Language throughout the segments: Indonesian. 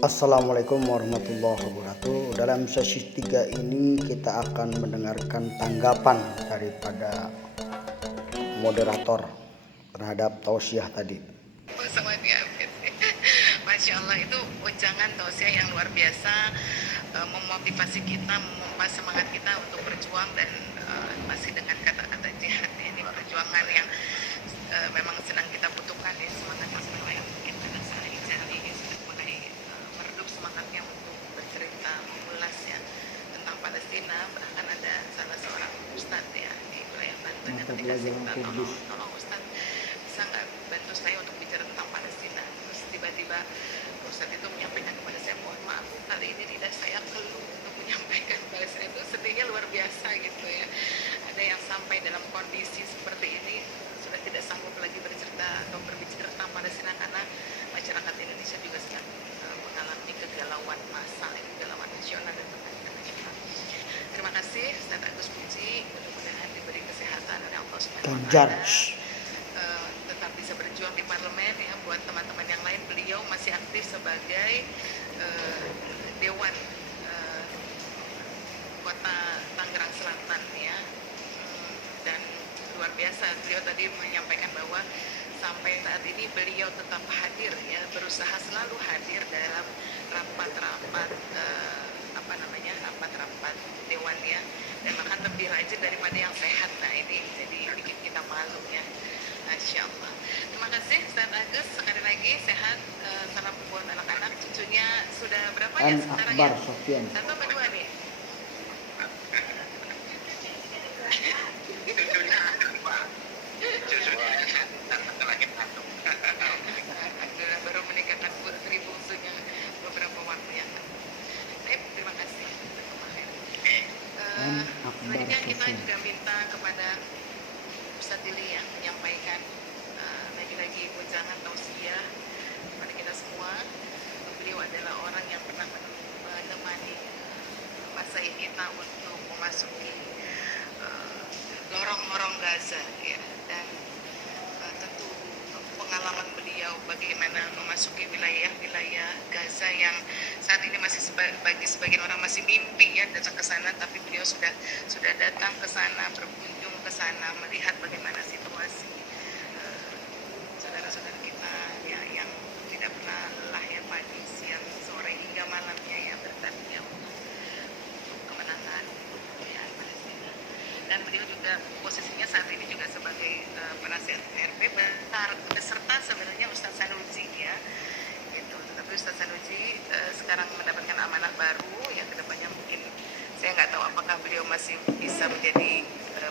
Assalamualaikum warahmatullahi wabarakatuh. Dalam sesi 3 ini kita akan mendengarkan tanggapan daripada moderator terhadap tausiah tadi. Sama dia, Masya Allah, itu ujangan tausiah yang luar biasa, memotivasi kita, memompa semangat kita untuk berjuang dan masih dengan kata-kata jihad. Ini perjuangan yang memang sedang kita butuhkan ya, semangat yang mungkin pada saat ini sudah mulai meredup semangatnya untuk bercerita, mengulas ya tentang Palestina. Bahkan ada salah seorang ustadz ya di wilayah Banten yang ketika saya minta tolong ustadz bisa nggak bantu saya untuk bicara tentang Palestina, terus tiba-tiba ustadz itu menyampaikan kepada saya, mohon maaf kali ini lidah saya keluh untuk menyampaikan Palestina. Itu sedihnya luar biasa gitu ya. Ada yang sampai dalam kondisi seperti ini sudah tidak sanggup lagi bercerita atau berbicara tentang Palestina karena masyarakat Indonesia juga sedang mengalami kegalauan massal, kegalauan nasional dan kebangkitan nasional. Terima kasih Ustaz Agus Puji, mudah-mudahan diberi kesehatan oleh Allah Subhanahu wa Ta'ala, tetap bisa berjuang di parlemen ya. Buat teman-teman yang lain, beliau masih aktif sebagai Dewan Kota Tangerang Selatan ya. Dan luar biasa, beliau tadi menyampaikan bahwa sampai saat ini beliau tetap hadir ya, berusaha selalu hadir dalam rapat-rapat rapat-rapat dewan ya, dan bahkan lebih rajin daripada yang sehat. Nah ini jadi bikin kita malu ya. Masya Allah. Terima kasih Ustaz Agus, sekali lagi sehat, salam buat anak-anak. Cucunya sudah berapa ya sekarang ya? Satu apa dua nih? Baru menikahkan putri bungsunya beberapa waktu yang lalu. Terima kasih. Selanjutnya kita juga minta kepada Ustadz Dili yang menyampaikan lagi-lagi ujangan tausiah kepada kita semua. Beliau adalah orang yang pernah menemani masa kita untuk memasuki lorong-lorong Gaza ya, dan tentu pengalaman beliau bagaimana memasuki wilayah-wilayah Gaza yang saat ini masih bagi sebagian orang masih mimpi ya datang ke sana, tapi beliau sudah datang ke sana, berkunjung ke sana, melihat bagaimana situasi saudara-saudara kita ya, yang tidak pernah lelah ya, pagi, siang, sore hingga malamnya ya, bertanya untuk kemenangan ya Palestina. Dan beliau juga posisinya saat ini juga sebagai penasihat RP beserta sebenarnya Ustadz Sanusi ya gitu. Tapi Ustadz Sanusi sekarang mendapatkan amanah baru ya, kedepannya mungkin saya nggak tahu apakah beliau masih bisa menjadi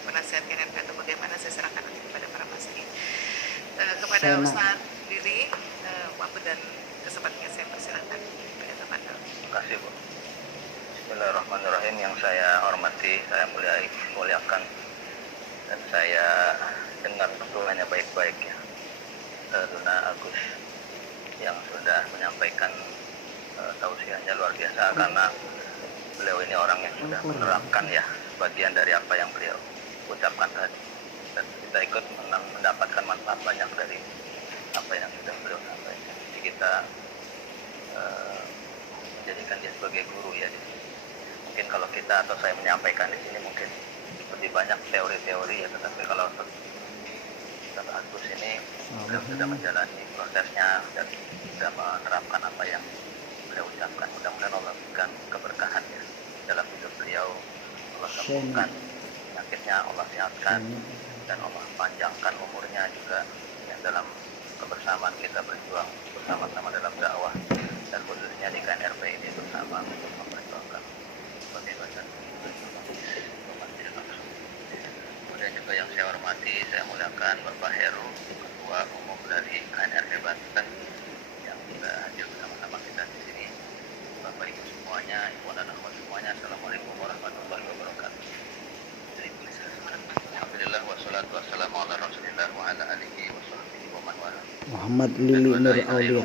penasihat RP atau bagaimana, saya serahkan nanti kepada para masjid. Kepada Ustadz Dili, waktu dan kesempatannya saya persilakan. Terima kasih Bu. Bismillahirrahmanirrahim. Yang saya hormati, saya muliakan, dan saya dengar tentunya baik-baik ya, Duna Agus yang sudah menyampaikan tausiahnya luar biasa, karena beliau ini orang yang sudah menerapkan ya bagian dari apa yang beliau ucapkan tadi, dan kita ikut mendapatkan manfaat banyak dari apa yang sudah beliau sampaikan. Jadi kita menjadikan dia sebagai guru ya di sini. Mungkin kalau kita atau saya menyampaikan di sini mungkin lebih banyak teori-teori ya, tetapi kalau Ustaz Agus ini beliau sudah menjalani prosesnya dan sudah menerapkan apa yang beliau ucapkan. Mudah-mudahan Allah berikan keberkahan ya dalam hidup beliau, Allah sembuhkan penyakitnya, Allah sehatkan, dan Allah panjangkan umurnya juga ya, dalam kebersamaan kita berjuang bersama-sama dalam dakwah, dan khususnya di KNRP ini bersama untuk memperjuangkan kebebasan umat langsung. Kemudian juga yang saya hormati, saya muliakan Bapak Heru, Ketua Umum dari KNRP Banten yang juga hadir bersama-sama kita di sini. Bapak Ibu semuanya, Ibu dan akhwat semuanya, Assalamualaikum warahmatullahi wabarakatuh. Alhamdulillah wassalatu wassalamu ala Rasulillah wa ala alihi wa sahbihi wa man wala. Muhammad Lili Nur Aulia.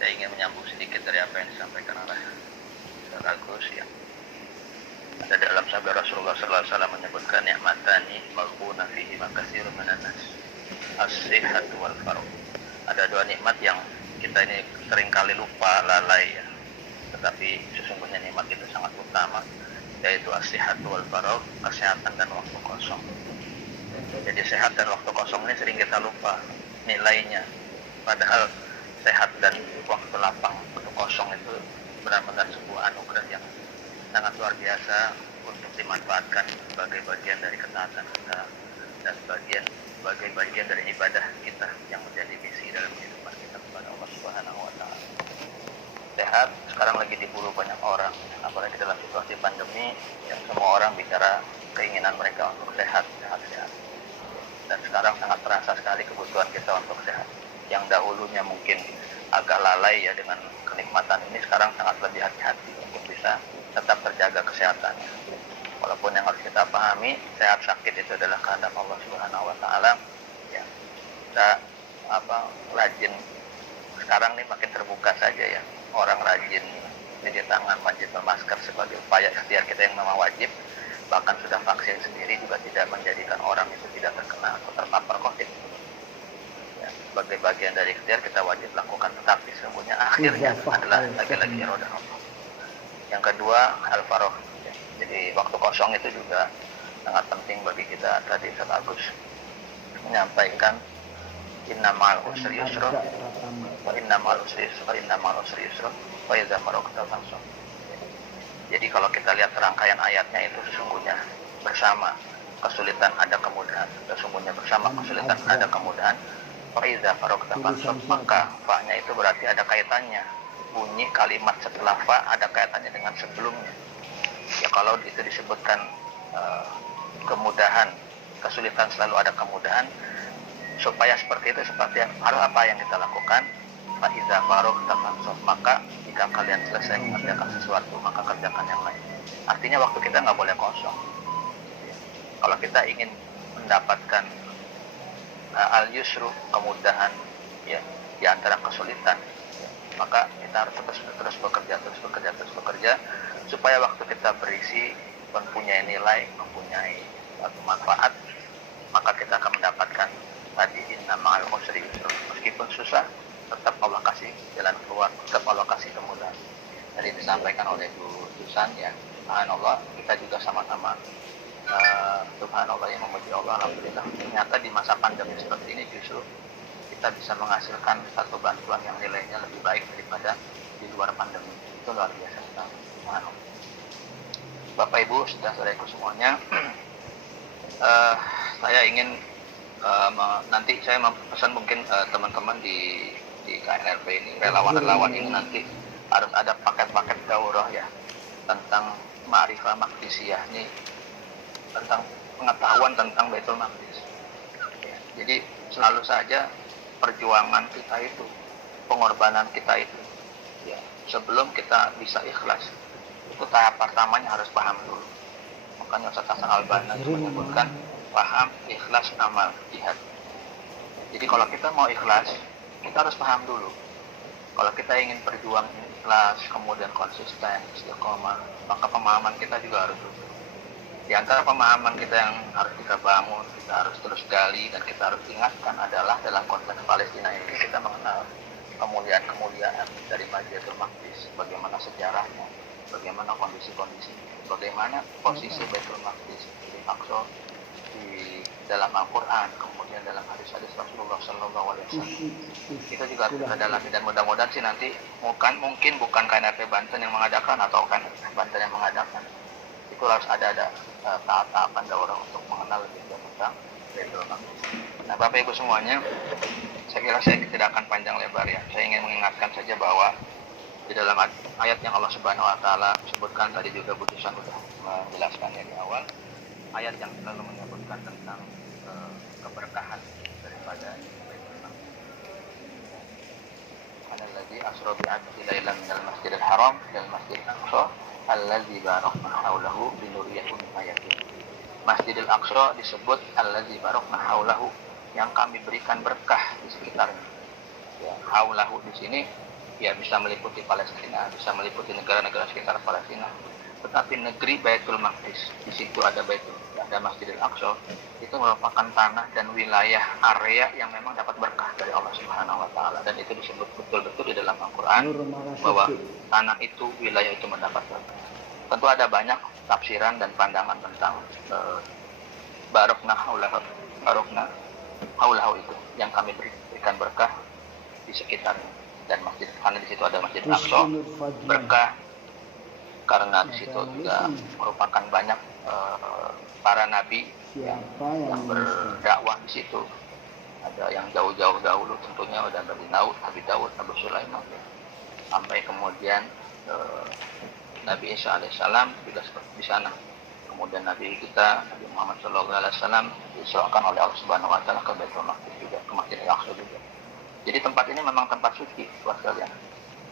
Saya ingin menyambung sedikit dari apa yang disampaikan oleh Ustaz Agus ya. Ada dalam sabda Rasulullah SAW menyebutkan nikmatani maghbuna fihi makatsirun minan nas. as-sihhatu wal faragh. Ada dua nikmat yang kita ini seringkali lupa, lalai ya. Tetapi sesungguhnya nikmat itu sangat utama, yaitu as-sihhatu wal faragh, kesehatan dan waktu kosong. Jadi sehat dan waktu kosong ini sering kita lupa nilainya. Padahal sehat dan waktu lapang, waktu kosong itu benar-benar sebuah anugerah yang sangat luar biasa untuk dimanfaatkan sebagai bagian dari ketaatan kita dan sebagai bagian dari ibadah kita yang menjadi misi dalam kehidupan kita kepada Allah Subhanahu wa taala. Sehat sekarang lagi diburu banyak orang, apalagi dalam situasi pandemi yang semua orang bicara keinginan mereka untuk sehat. Dan sekarang sangat terasa sekali kebutuhan kita untuk sehat. Yang dahulunya mungkin agak lalai ya dengan kenikmatan ini, sekarang sangat lebih hati-hati untuk bisa tetap terjaga kesehatannya. Walaupun yang harus kita pahami, sehat sakit itu adalah kehendak Allah Subhanahu wa taala. Ya. Kita rajin sekarang nih makin terbuka saja ya. Orang rajin cuci tangan, wajib bermasker sebagai upaya ikhtiar kita yang memang wajib. Bahkan sudah vaksin sendiri juga tidak menjadikan orang itu tidak terkena atau terpapar COVID. Ya, sebagai bagian dari ikhtiar kita wajib lakukan, tetapi sesungguhnya akhirnya adalah lagi-lagi roda Allah. Yang kedua, al-faragh. Jadi waktu kosong itu juga sangat penting bagi kita. Tadi Ustaz Agus menyampaikan inna ma'al usri yusra wa inna ma'al usri yusra wa idza faragta fansab. Jadi kalau kita lihat rangkaian ayatnya itu sesungguhnya bersama kesulitan ada kemudahan, sesungguhnya bersama kesulitan ada kemudahan. Fa idza faragta fansab, maka fa-nya itu berarti ada kaitannya. Bunyi kalimat setelah fa ada kaitannya dengan sebelumnya. Ya kalau itu disebutkan kemudahan, kesulitan selalu ada kemudahan. Supaya seperti itu, seperti apa yang kita lakukan? Fa idza faragta fansab, maka jika kalian selesai mengerjakan sesuatu, maka kerjakan yang lain. Artinya waktu kita nggak boleh kosong. Kalau kita ingin mendapatkan al-yusru, kemudahan ya di antara kesulitan, maka kita harus terus bekerja supaya waktu kita berisi mempunyai nilai, mempunyai suatu manfaat, maka kita akan mendapatkan tadi inna ma'al usri yusra. Meskipun susah, tetap Allah kasih jalan keluar, tetap Allah kasih kemudahan. Jadi disampaikan oleh Bu Susan ya, subhanallah, kita juga sama-sama subhanallah yang memuji Allah. Alhamdulillah, ternyata di masa pandemi seperti ini justru kita bisa menghasilkan satu bantuan yang nilainya lebih baik daripada di luar pandemi. Itu luar biasa sekali. Subhanallah. Bapak Ibu, saudara-saudaraku semuanya, saya ingin nanti saya memesan mungkin teman-teman di KNRP ini, relawan-relawan ini nanti harus ada paket-paket daurah ya tentang ma'rifah maqdisiyah ini, tentang pengetahuan tentang Baitul Maqdis. Ya, jadi selalu saja perjuangan kita itu, pengorbanan kita itu, ya sebelum kita bisa ikhlas, itu tahap pertamanya harus paham dulu. Makanya Ustaz Hasan Al-Banna menyebutkan paham, ikhlas, amal, jihad. Jadi kalau kita mau ikhlas, kita harus paham dulu. Kalau kita ingin berjuang ikhlas, kemudian konsisten, istiqomah, maka pemahaman kita juga harus dulu. Di antara pemahaman kita yang harus kita bangun, kita harus terus gali, dan kita harus ingatkan adalah dalam konteks Palestina ini kita mengenal kemuliaan dari Baitul Maqdis, bagaimana sejarahnya, bagaimana kondisi-kondisi, bagaimana posisi Baitul Maqdis di Aqsa di dalam Al-Quran, kemudian dalam hadis-hadis Rasulullah SAW. Itu juga harus kita dalami, dan mudah-mudahan sih nanti mungkin bukan KNRP Banten yang mengadakan atau KNRP Banten yang mengadakan, itu harus ada tahap-tahapan daurah untuk mengenal lebih jauh tentang Baitul Maqdis. Nah Bapak Ibu semuanya, saya kira saya tidak akan panjang lebar ya. Saya ingin mengingatkan saja bahwa di dalam ayat yang Allah Subhanahu wa taala sebutkan, tadi juga Bu Susan sudah menjelaskannya di awal, ayat yang selalu menyebutkan tentang keberkahan daripada Baitul Maqdis. Alladzi asra bi 'abdihi lailan minal masjidil haram ilal masjidil aqsa alladzi barakna haulahu linuriyahu min ayatihi. Masjidil Aqsa disebut alladzi barakna haulahu, yang kami berikan berkah di sekitarnya. Ya, haulahu di sini ya bisa meliputi Palestina, bisa meliputi negara-negara sekitar Palestina. Tetapi negeri Baitul Maqdis, di situ ada Baitul Maqdis. pada Masjidil Aqsa itu merupakan tanah dan wilayah area yang memang dapat berkah dari Allah Subhanahu wa taala, dan itu disebut betul-betul di dalam Al-Qur'an bahwa tanah itu, wilayah itu mendapat berkah. Tentu ada banyak tafsiran dan pandangan tentang barokna haulahu itu yang kami berikan berkah di sekitarnya dan masjid, karena di situ ada Masjid Aqsa. Berkah karena di situ juga merupakan banyak para nabi yang berdakwah di situ. Ada yang jauh-jauh dahulu tentunya, ada Nabi Daud, Nabi Sulaiman, sampai kemudian Nabi Isa alaihissalam juga seperti di sana. Kemudian Nabi kita Nabi Muhammad SAW diserahkan oleh Allah Subhanahu Wa Taala ke Baitul Maqdis juga, ke Masjid Al-Aqsa juga. Jadi tempat ini memang tempat suci buat kalian.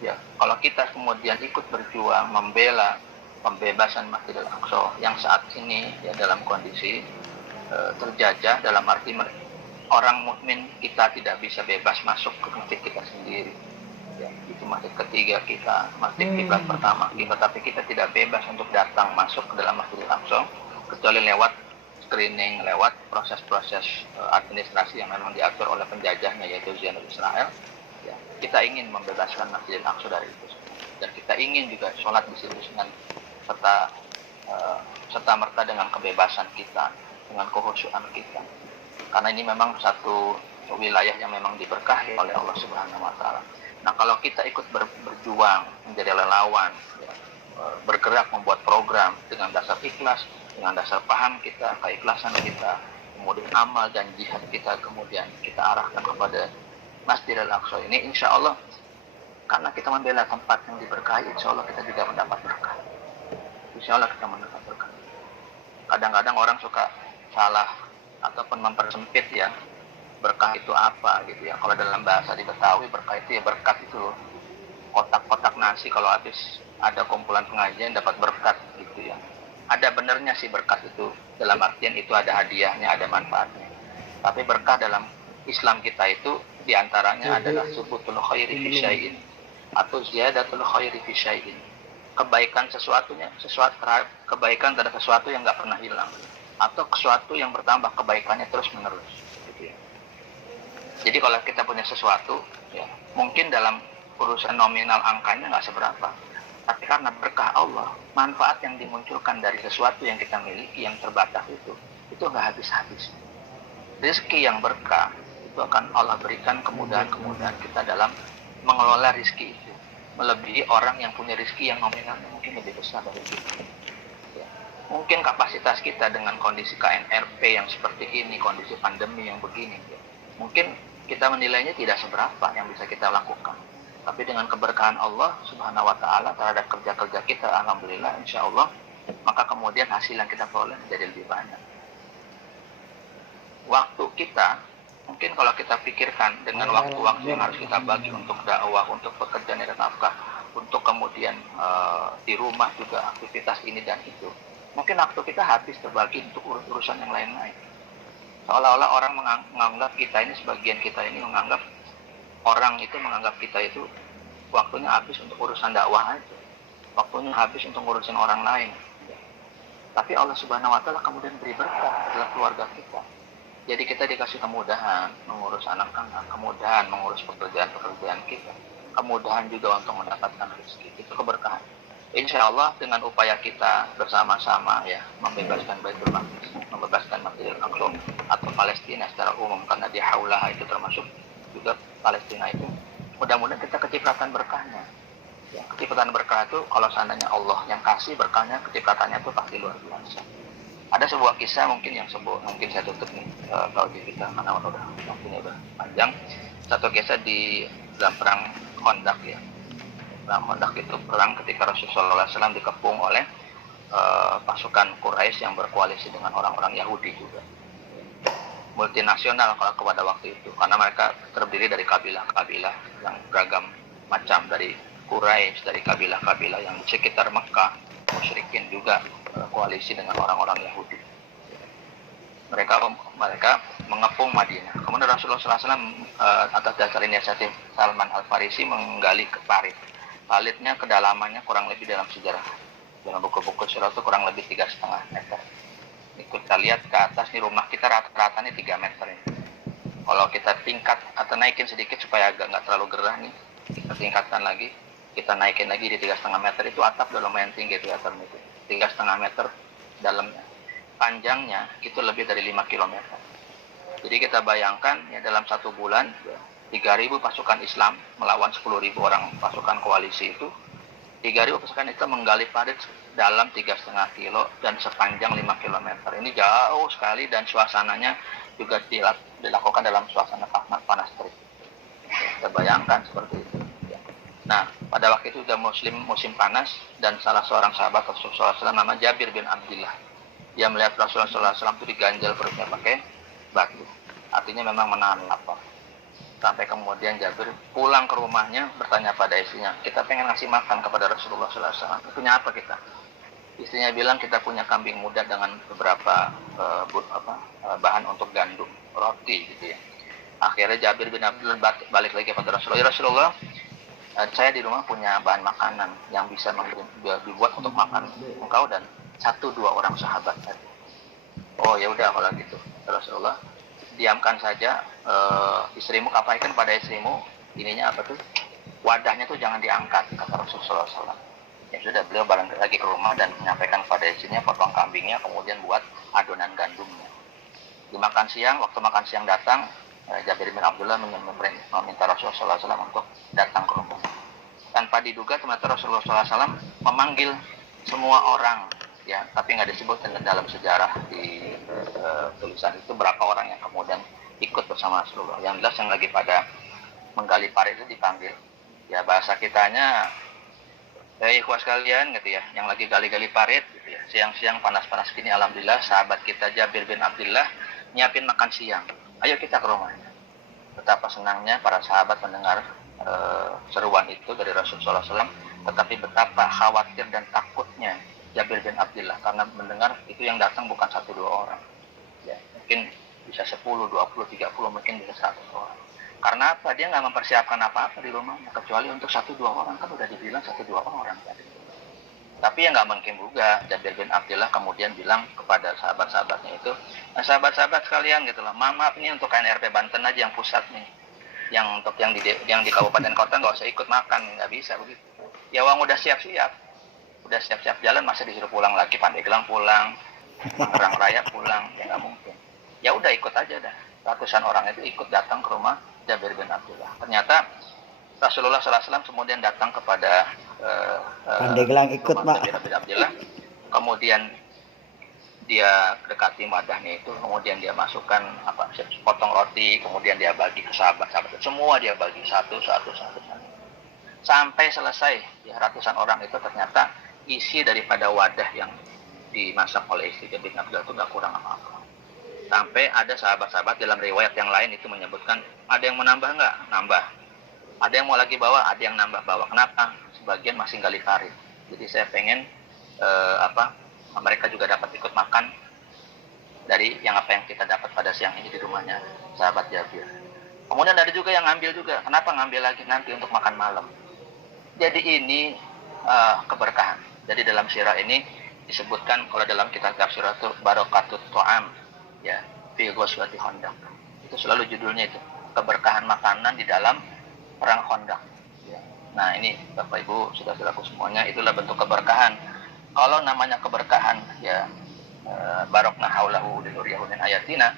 Ya, kalau kita kemudian ikut berjuang membela pembebasan Masjid Al-Aqsa yang saat ini ya dalam kondisi terjajah, dalam arti orang mukmin kita tidak bisa bebas masuk ke masjid kita sendiri. Ya, itu masjid ketiga kita, masjid kiblat pertama kita, tapi kita tidak bebas untuk datang masuk ke dalam Masjid Al-Aqsa kecuali lewat screening, lewat proses-proses administrasi yang memang diatur oleh penjajahnya, yaitu Zionist Israel. Ya, kita ingin membebaskan Masjid Al-Aqsa dari itu, dan kita ingin juga sholat di situ dengan serta merta dengan kebebasan kita, dengan kehusuan kita, karena ini memang satu wilayah yang memang diberkahi oleh Allah Subhanahu Wa Taala. Nah, kalau kita ikut berjuang menjadi relawan, ya, bergerak membuat program dengan dasar ikhlas, dengan dasar paham kita, keikhlasan kita, kemudian amal dan jihad kita, kemudian kita arahkan kepada Masjid Al-Aqsa ini, insya Allah karena kita membela tempat yang diberkahi, insya Allah kita juga mendapat berkah. Insya Allah kita mendapat berkah. Kadang-kadang orang suka salah ataupun mempersempit ya, berkah itu apa gitu ya. Kalau dalam bahasa di Betawi, berkah itu ya berkat itu kotak-kotak nasi, kalau habis ada kumpulan pengajian dapat berkat gitu ya. Ada benernya sih berkat itu, dalam artian itu ada hadiahnya, ada manfaatnya. Tapi berkah dalam Islam kita itu diantaranya adalah subutul khairi fi syai'in atau ziyadatul khairi fi syai'in. Kebaikan kebaikan terhadap sesuatu yang nggak pernah hilang, atau sesuatu yang bertambah kebaikannya terus menerus gitu ya. Jadi kalau kita punya sesuatu ya, mungkin dalam urusan nominal angkanya nggak seberapa, tapi karena berkah Allah, manfaat yang dimunculkan dari sesuatu yang kita miliki yang terbatas itu nggak habis-habis. Rezeki yang berkah itu akan Allah berikan kemudahan-kemudahan kita dalam mengelola rezeki itu, melebihi orang yang punya rezeki yang nominalnya mungkin lebih besar dari kita. Ya. Mungkin kapasitas kita dengan kondisi KNRP yang seperti ini, kondisi pandemi yang begini, ya, mungkin kita menilainya tidak seberapa yang bisa kita lakukan. Tapi dengan keberkahan Allah Subhanahu Wa Taala terhadap kerja-kerja kita, alhamdulillah, insya Allah, maka kemudian hasil yang kita peroleh menjadi lebih banyak. Waktu kita, mungkin kalau kita pikirkan dengan waktu-waktu yang harus kita bagi untuk dakwah, untuk pekerjaan dan nafkah, untuk kemudian di rumah juga aktivitas ini dan itu, mungkin waktu kita habis terbagi untuk urusan yang lain-lain. Seolah-olah orang menganggap kita ini, sebagian kita ini menganggap orang itu menganggap kita itu waktunya habis untuk urusan dakwah aja, waktunya habis untuk ngurusin orang lain. Tapi Allah Subhanahu Wa Taala kemudian beri berkah dalam keluarga kita. Jadi kita dikasih kemudahan mengurus anak-anak, kemudahan mengurus pekerjaan-pekerjaan kita, kemudahan juga untuk mendapatkan rezeki. Itu keberkahan. Insya Allah dengan upaya kita bersama-sama ya, membebaskan Baitul Maqdis, membebaskan Masjidil Aqsa atau Palestina secara umum, karena di Haulaha itu termasuk juga Palestina itu, mudah-mudahan kita kecipratan berkahnya. Ya, kecipratan berkah itu kalau seandainya Allah yang kasih berkahnya, kecipratannya itu pasti luar biasa. Ada sebuah kisah mungkin saya tutup nih kalau di kita karena waktunya udah panjang. Satu kisah di dalam perang Khandaq ya. Perang Khandaq itu perang ketika Rasulullah SAW dikepung oleh pasukan Quraisy yang berkoalisi dengan orang-orang Yahudi juga. Multinasional kalau pada waktu itu, karena mereka terdiri dari kabilah-kabilah yang beragam macam, dari Quraisy, dari kabilah-kabilah yang di sekitar Mekah, musyrikin juga koalisi dengan orang-orang Yahudi. Mereka mengepung Madinah. Kemudian Rasulullah SAW atas dasar inisiatif Salman Al-Farisi menggali ke parit. Paritnya kedalamannya kurang lebih dalam sejarah, dalam buku-buku sirah itu kurang lebih 3,5 meter. ikut kita lihat ke atas nih, rumah kita rata-rata nih 3 meter ini. Kalau kita tingkat atau naikin sedikit supaya agak nggak terlalu gerah nih, kita tingkatkan lagi, kita naikin lagi di 3,5 meter, itu atap udah lumayan tinggi itu atapnya itu. 3,5 meter dalamnya. Panjangnya itu lebih dari 5 kilometer. Jadi kita bayangkan ya, dalam 1 bulan 3.000 pasukan Islam melawan 10.000 orang pasukan koalisi itu, 3.000 pasukan Islam menggali parit dalam 3,5 kilo dan sepanjang 5 kilometer. Ini jauh sekali dan suasananya juga dilakukan dalam suasana panas terik. Kita bayangkan seperti itu. Nah, pada waktu itu sudah musim panas dan salah seorang sahabat Rasulullah SAW nama Jabir bin Abdullah. Dia melihat Rasulullah SAW itu diganjal perutnya pakai batu. Artinya memang menahan lapar. Sampai kemudian Jabir pulang ke rumahnya bertanya pada istrinya, kita pengen ngasih makan kepada Rasulullah SAW. Punya apa kita? Istrinya bilang kita punya kambing muda dengan beberapa bahan untuk gandum, roti gitu ya. Akhirnya Jabir bin Abdullah balik lagi kepada Rasulullah. Ya Rasulullah, saya di rumah punya bahan makanan yang bisa dibuat untuk makan engkau dan 1-2 orang sahabat tadi. Oh ya udah kalau gitu, Rasulullah, diamkan saja, istrimu, kapaikan pada istrimu ininya apa tuh, wadahnya tuh jangan diangkat, kata Rasulullah SAW. Ya sudah, beliau balik lagi ke rumah dan menyampaikan pada istrinya potong kambingnya, kemudian buat adonan gandumnya. Dimakan siang, waktu makan siang datang, Jabir bin Abdullah meminta Rasulullah SAW untuk datang ke rumah. Tanpa diduga ternyata Rasulullah SAW memanggil semua orang, ya, tapi nggak disebut dalam sejarah di tulisan itu berapa orang yang kemudian ikut bersama Rasulullah. Yang jelas yang lagi pada menggali parit itu dipanggil. Ya bahasa kitanya, ikhwas kalian gitu ya, yang lagi gali-gali parit gitu ya. Siang-siang panas-panas gini, alhamdulillah sahabat kita Jabir bin Abdullah nyiapin makan siang. Ayo kita ke rumahnya. Betapa senangnya para sahabat mendengar seruan itu dari Rasulullah SAW, tetapi betapa khawatir dan takutnya Jabir bin Abdullah karena mendengar itu yang datang bukan 1-2 orang. Ya, mungkin bisa 10, 20, 30, mungkin bisa 100 orang. Karena apa? Dia nggak mempersiapkan apa-apa di rumahnya kecuali untuk 1-2 orang, kan udah dibilang 1-2 orang tadi. Tapi ya nggak mungkin juga Jabir bin Abdullah kemudian bilang kepada sahabat-sahabatnya itu, nah, sahabat-sahabat sekalian gitu loh, maaf nih untuk KNRP Banten aja yang pusat nih, yang untuk yang di kabupaten kota nggak usah ikut makan, nggak bisa begitu. Ya uang udah siap-siap jalan, masa disuruh pulang lagi, Pandeglang pulang, Tangerang Raya pulang, ya nggak mungkin. Ya udah ikut aja dah. Ratusan orang itu ikut datang ke rumah Jabir bin Abdullah. Ternyata Rasulullah SAW kemudian datang kepada Pandeglang ikut, Pak. Jabir bin Abdullah. Kemudian dia dekati wadahnya itu, kemudian dia masukkan potong roti, kemudian dia bagi ke sahabat-sahabat. Semua dia bagi satu. Sampai selesai ya, ratusan orang itu ternyata isi daripada wadah yang dimasak oleh istri Jabir bin Abdullah itu nggak kurang apa-apa. Sampai ada sahabat-sahabat dalam riwayat yang lain itu menyebutkan ada yang menambah nggak? Nambah. Ada yang mau lagi bawa? Ada yang nambah bawa. Kenapa? Sebagian masih gali parit. Jadi saya pengen mereka juga dapat ikut makan dari yang kita dapat pada siang ini di rumahnya sahabat Jabir. Kemudian ada juga yang ngambil juga. Kenapa ngambil lagi? Nanti untuk makan malam. Jadi ini keberkahan. Jadi dalam sirah ini disebutkan, kalau dalam kitab sirah itu barokatut to'am, ya, fi ghazwati Khandaq. Itu selalu judulnya itu, keberkahan makanan di dalam perang Khandaq. Ya. Nah ini Bapak Ibu, saudara-saudaraku semuanya, itulah bentuk keberkahan. Kalau namanya keberkahan, ya, barokna haulahu liduriyahu min ayatina,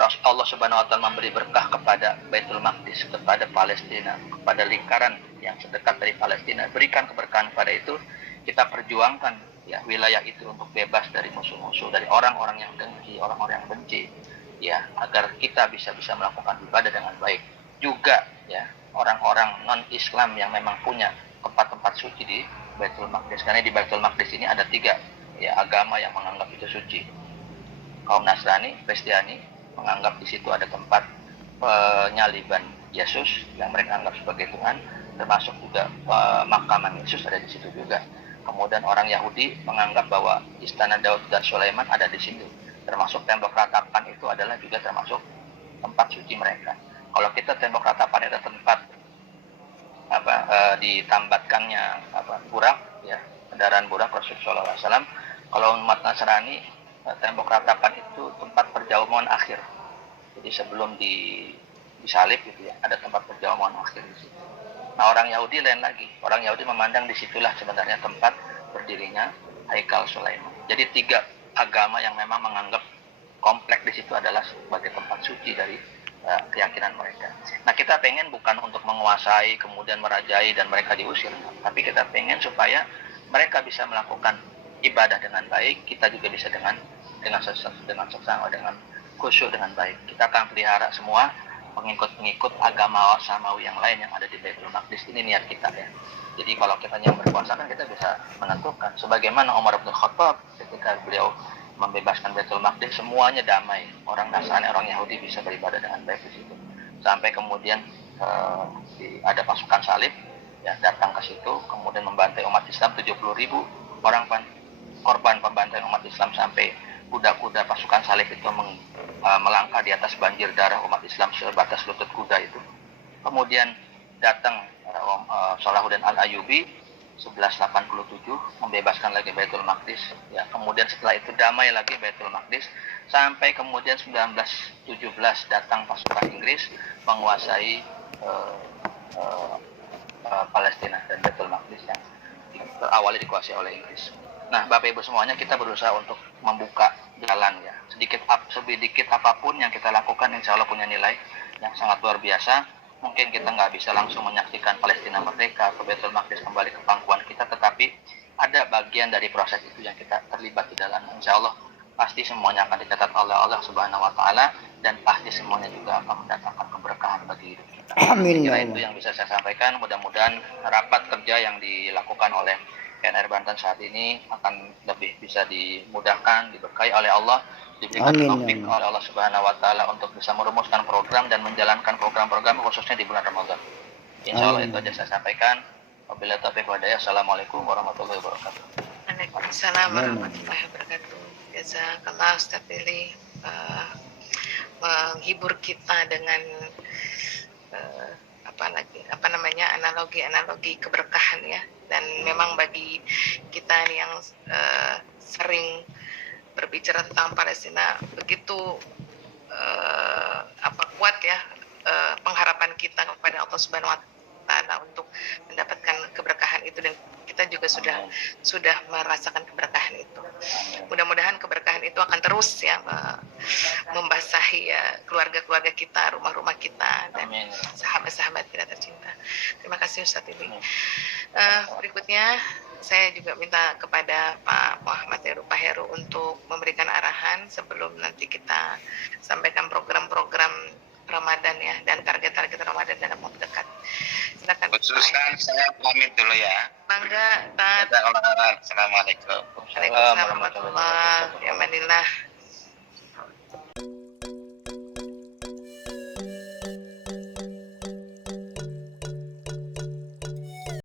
Allah Subhanahu wa taala memberi berkah kepada Baitul Maqdis, kepada Palestina, kepada lingkaran yang sedekat dari Palestina. Berikan keberkahan pada itu, kita perjuangkan ya wilayah itu untuk bebas dari musuh-musuh, dari orang-orang yang dengki, orang-orang yang benci, ya, agar kita bisa melakukan ibadah dengan baik. Juga ya orang-orang non-Islam yang memang punya tempat-tempat suci di Baitul Maqdis, karena di Baitul Maqdis ini ada 3 ya agama yang menganggap itu suci. Kaum Nasrani, Kristiani menganggap di situ ada tempat penyaliban Yesus yang mereka anggap sebagai Tuhan, termasuk juga makaman Yesus ada di situ juga. Kemudian orang Yahudi menganggap bahwa istana Daud dan Sulaiman ada di situ, termasuk tembok ratapan itu adalah juga termasuk tempat suci mereka. Kalau kita tembok ratapan ada tempat ditambatkannya burak, ya, kendaraan burak Rasulullah SAW. Kalau umat Nasrani tembok ratapan itu tempat perjamuan akhir. Jadi sebelum disalib gitu ya, ada tempat perjamuan akhir di situ. Nah, orang Yahudi lain lagi. Orang Yahudi memandang disitulah sebenarnya tempat berdirinya Haikal Sulaiman. Jadi 3 agama yang memang menganggap kompleks di situ adalah sebagai tempat suci dari keyakinan mereka. Nah, kita pengen bukan untuk menguasai, kemudian merajai dan mereka diusir, tapi kita pengen supaya mereka bisa melakukan ibadah dengan baik, kita juga bisa dengan seksama, dengan khusyuk dengan baik. Kita akan pelihara semua pengikut-pengikut agama Samawi yang lain yang ada di Baitul Maqdis. Ini niat kita ya. Jadi kalau kita yang berkuasa kan kita bisa menentukan. Sebagaimana Umar bin Khattab ketika beliau membebaskan Baitul Maqdis, semuanya damai. Orang Nasrani, orang Yahudi bisa beribadah dengan baik di situ. Sampai kemudian ada pasukan salib ya datang ke situ, kemudian membantai umat Islam 70.000 orang korban pembantaian umat Islam, sampai kuda-kuda pasukan salib itu melangkah di atas banjir darah umat Islam sebatas lutut kuda itu. Kemudian datang Salahuddin Al-Ayyubi 1187 membebaskan lagi Baitul Maqdis ya. Kemudian setelah itu damai lagi Baitul Maqdis, sampai kemudian 1917 datang pasukan Inggris menguasai Palestina dan Baitul Maqdis yang awalnya dikuasai oleh Inggris. Nah, Bapak Ibu semuanya, kita berusaha untuk membuka jalan ya. Sedikit apapun yang kita lakukan insya Allah punya nilai yang sangat luar biasa. Mungkin kita nggak bisa langsung menyaksikan Palestina merdeka atau Baitul Maqdis kembali ke pangkuan kita, tetapi ada bagian dari proses itu yang kita terlibat di dalam. Insya Allah pasti semuanya akan dicatat oleh Allah Subhanahu Wa Taala, dan pasti semuanya juga akan mendatangkan keberkahan bagi hidup kita. Amin. Kira itu yang bisa saya sampaikan. Mudah-mudahan rapat kerja yang dilakukan oleh PNR Banten saat ini akan lebih bisa dimudahkan, diberkahi oleh Allah, diberikan taufik oleh Allah Subhanahu Wa Taala untuk bisa merumuskan program dan menjalankan program-program khususnya di bulan Ramadan. Insya Allah itu aja saya sampaikan. Wabillahi taufiq wal hidayah. Assalamualaikum warahmatullahi wabarakatuh. Waalaikumsalam warahmatullahi wabarakatuh. Jazakallah Ustaz Billy menghibur kita dengan analogi keberkahan ya. Dan memang bagi kita yang sering berbicara tentang Palestina, begitu kuat ya pengharapan kita kepada Allah Subhanahu Wa Taala untuk mendapatkan keberkahan itu, dan kita juga sudah merasakan keberkahan itu. Mudah-mudahan keberkahan itu akan terus ya membasahi ya keluarga-keluarga kita, rumah-rumah kita, dan sahabat-sahabat kita tercinta. Terima kasih Ustaz ini. Berikutnya saya juga minta kepada Pak Muhammad Heru Pak Heru untuk memberikan arahan sebelum nanti kita sampaikan program-program Ramadan ya, dan target-target Ramadan dalam waktu dekat. Silakan. Khususkan saya pamit dulu ya. Bangga, Tat. Assalamualaikum. Waalaikumsalam warahmatullahi wabarakatuh.